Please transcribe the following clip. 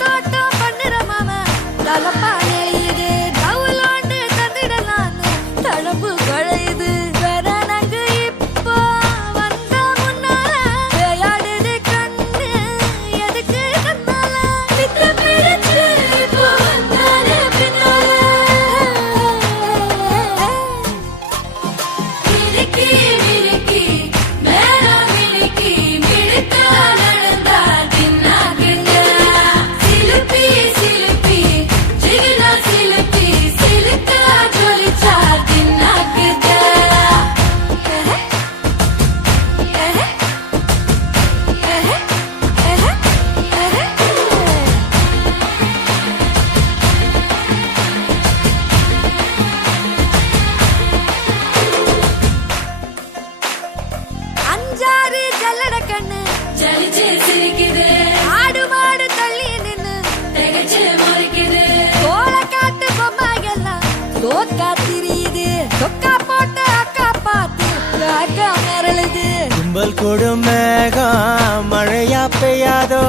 தோட்டம் பண்ணுற மாமா தலப்பா நெளியுது டவுலாண்டு தந்திடலான்னு தழம்பு குழையுது வேற நாங்க இப்போ வந்த முன்னால விளையாடுது கண்ணு எதுக்கு கண்ணால வித்த பிடிச்சு இப்போ வந்தானே பின்னால மினுக்கி மினுக்கி மேல மினுக்கி மினுக்கா நடந்தா தின்னாக்குங்க சிலுப்பி சிலுப்பி ஜிகினா சிலுப்பி சிலுக்கா ஜொலிச்சா தின்னாக்குங்க அஞ்சாறு ஜல்லட கண்ணு ஜலிச்சு சிரிக்குது ஆடு மாடு தள்ளி நின்னு திகச்சு முறைக்குது கோல காட்டு பொம்மைகள்லாம் தோக்கா திரியுது தொக்கா போட்டு அக்கா பார்த்து அக்கா மிரளுது கும்பல் கொடும் மேகம் மழையா பெய்யாதோ